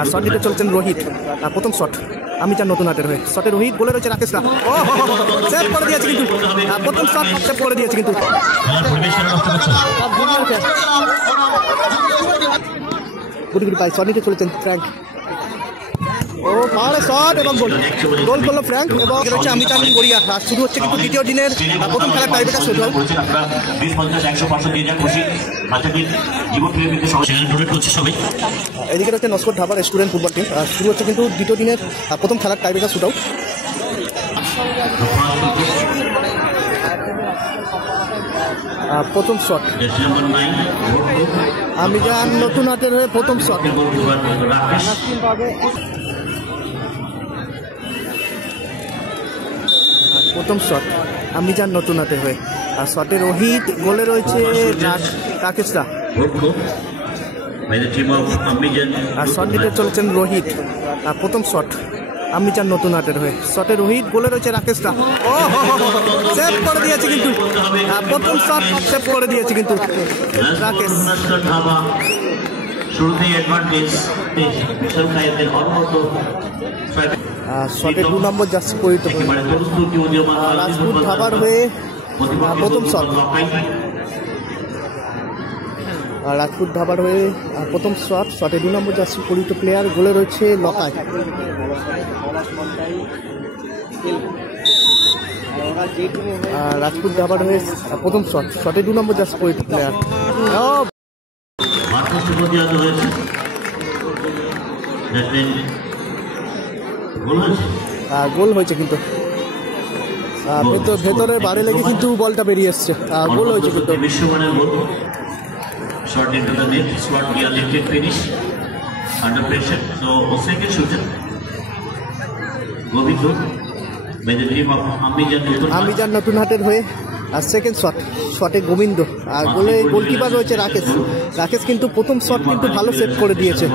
আর shot নিতে চলছেন রোহিত। প্রথম শট আমি চান নতুন হাটের হয়ে, শটে রোহিত, গোলে রয়েছে রাকেশ দা। ও সেভ করে দিয়েছে কিন্তু, প্রথম শট সেভ করে দিয়েছে কিন্তু। গুটি গুটি পাই, শট নিতে চলেছেন ফ্র্যাঙ্ক। ও পাহাড়ে শট এবং গোল, গোল করলো ফ্র্যাঙ্ক। এবং রয়েছে আমি চান গড়িয়া। শুরু হচ্ছে কিন্তু দ্বিতীয় দিনের প্রথম খেলা টাইব্রেকার শুরু হবে। এদিকে রয়েছে Naskar dhaba restaurant football team. শুরু হচ্ছে কিন্তু দ্বিতীয় দিনের প্রথম খেলার টাইব্রেকার শুট আউট। প্রথম শট আমি যান নতুন হাটের হয়ে, প্রথম শট। প্রথম শট আমি যান নতুন হাটের হয়ে, আর শটে রোহিত, গোলে রয়েছে রাকেশ দা। আর শট নিতে চলছেন রোহিত। প্রথম শট আমি চান নতুন হাটের হয়ে, শটে রোহিত, গোলে রয়েছে রাকেশ দা। ও সেভ করে দিয়েছে কিন্তু, প্রথম শট সেভ করে দিয়েছে কিন্তু রাকেশ। শটে 2 নম্বর জার্সি পরিহিত রাজপুত ধাবার হয়ে প্রথম শট। রাজপুত ধাবার হয়ে প্রথম শট, শটে 2 নম্বর জার্সি পরিহিত প্লেয়ার, গোলে রয়েছে লকায়। রাজপুত ধাবার হয়ে প্রথম শট, শটে 2 নম্বর জার্সি পরিহিত প্লেয়ার। গোল হয়েছে কিন্তু, ভেতরে বাড়ি লেগে কিন্তু বলটা বেরিয়ে এসছে। গোল হয়েছে কিন্তু। আমি যান নতুন হাটের হয়ে আর সেকেন্ড শট, শটে গোবিন্দ। আর গোলে গোলকিপার রয়েছে রাকেশ। রাকেশ কিন্তু প্রথম শট কিন্তু ভালো সেভ করে দিয়েছে।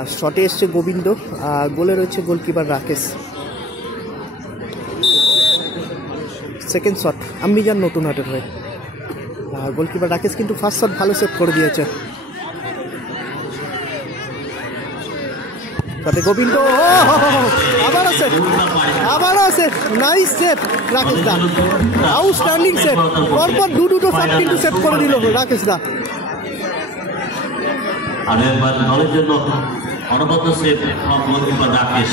আর শটে এসছে গোবিন্দ, আর গোলে রয়েছে গোলকিপার রাকেশ। সেকেন্ড শট আমি যান নতুন হাটের হয়ে, আর গোলকিপার রাকেশ কিন্তু ফার্স্ট শট ভালো সেভ করে দিয়েছে। শটে গোবিন্দ, আবারও সেভ, আবারও সেভ, নাইস সেভ রাকেশ দা, আউটস্ট্যান্ডিং সেভ। পরপর দুটো শট কিন্তু সেভ করে দিল রাকেশ দা। দলের জন্য অনবদ্য সেভ গোলকিপার রাকেশ।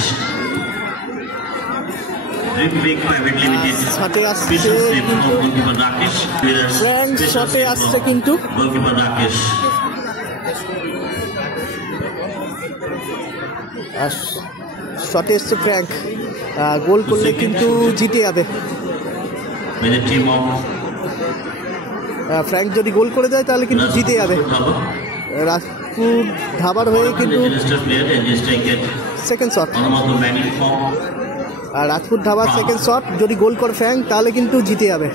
শটে আসছে শটে আসছে কিন্তু গোলকিপার রাকেশ। শটে এসছে ফ্র্যাঙ্ক, গোল করলে কিন্তু জিতে যাবে। ফ্র্যাঙ্ক যদি গোল করে দেয় তাহলে কিন্তু জিতে যাবে। রাজপুত ধাবার হয়ে কিন্তু সেকেন্ড শট, আর রাজপুত ধাবার সেকেন্ড শট যদি গোল করে ফ্র্যাঙ্ক তাহলে কিন্তু জিতে যাবে।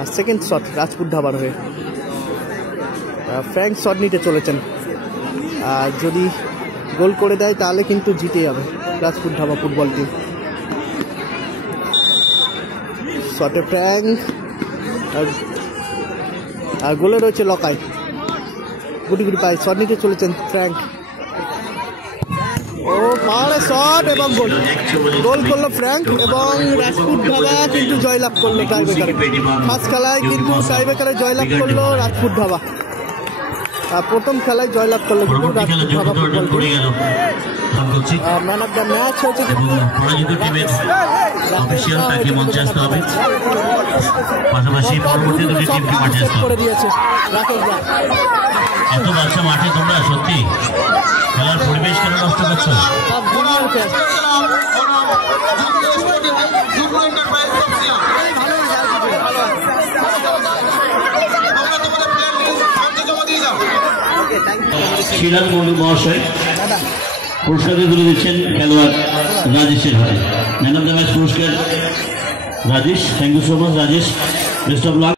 আর সেকেন্ড শট রাজপুত ধাবার হয়ে, ফ্র্যাঙ্ক শট নিতে চলেছেন। আর যদি গোল করে দেয় তাহলে কিন্তু জিতে যাবে রাজপুত ধাবা ফুটবল টিম। শটে ফ্র্যাঙ্ক, আর গোলে রয়েছে লকায়। গুটি গুটি পাই, শট নিতে চলেছেন ফ্র্যাঙ্ক। ও পাহাড়ে শট এবং গোল, গোল করলো ফ্র্যাঙ্ক। এবং রাজপুত ধাবা কিন্তু জয়লাভ করলো টাইব্রেকারে। ফার্স্ট খেলায় কিন্তু টাইব্রেকারে জয়লাভ করলো রাজপুত ধাবা। প্রথম খেলায় জয়লাভ করলো কিন্তু Rajput dhaba football team. Man of the match হচ্ছে করে দিয়েছে রাকেশ দা। এত বাচ্চা মাঠে তোমরা সত্যি খেলার পরিবেশ কেন নষ্ট করছো? সিরাজ মৌলিক মহাশয় পুরস্কার তুলে দিচ্ছেন খেলোয়াড় রাজেশের হাতে। ম্যান অফ দ্য ম্যাচ পুরস্কার Rajesh. Thank you so much Rajesh, best of lakh.